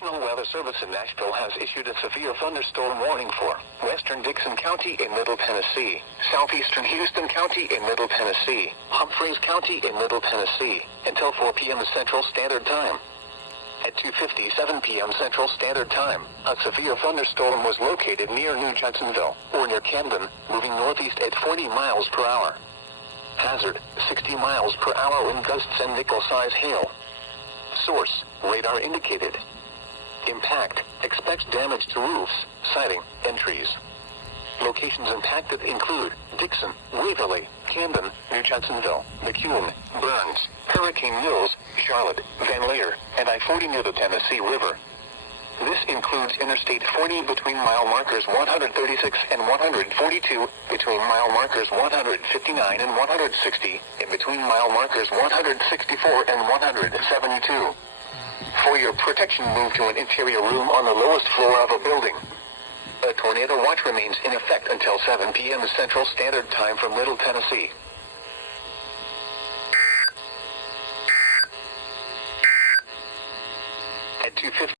National Weather Service in Nashville has issued a severe thunderstorm warning for western Dixon County in Middle Tennessee, southeastern Houston County in Middle Tennessee, Humphreys County in Middle Tennessee, until 4 p.m. Central Standard Time. At 2:57 p.m. Central Standard Time, a severe thunderstorm was located near New Jacksonville, or near Camden, moving northeast at 40 miles per hour. Hazard, 60 miles per hour wind gusts and nickel-size hail. Source, radar indicated. Impact, expects damage to roofs, siding, and trees. Locations impacted include Dixon, Waverly, Camden, New Jacksonville, McEwen, Burns, Hurricane Mills, Charlotte, Van Leer, and I-40 near the Tennessee River. This includes Interstate 40 between mile markers 136 and 142, between mile markers 159 and 160, and between mile markers 164 and 172. For your protection, move to an interior room on the lowest floor of a building. A tornado watch remains in effect until 7 p.m. Central Standard Time for Middle Tennessee. At 2:50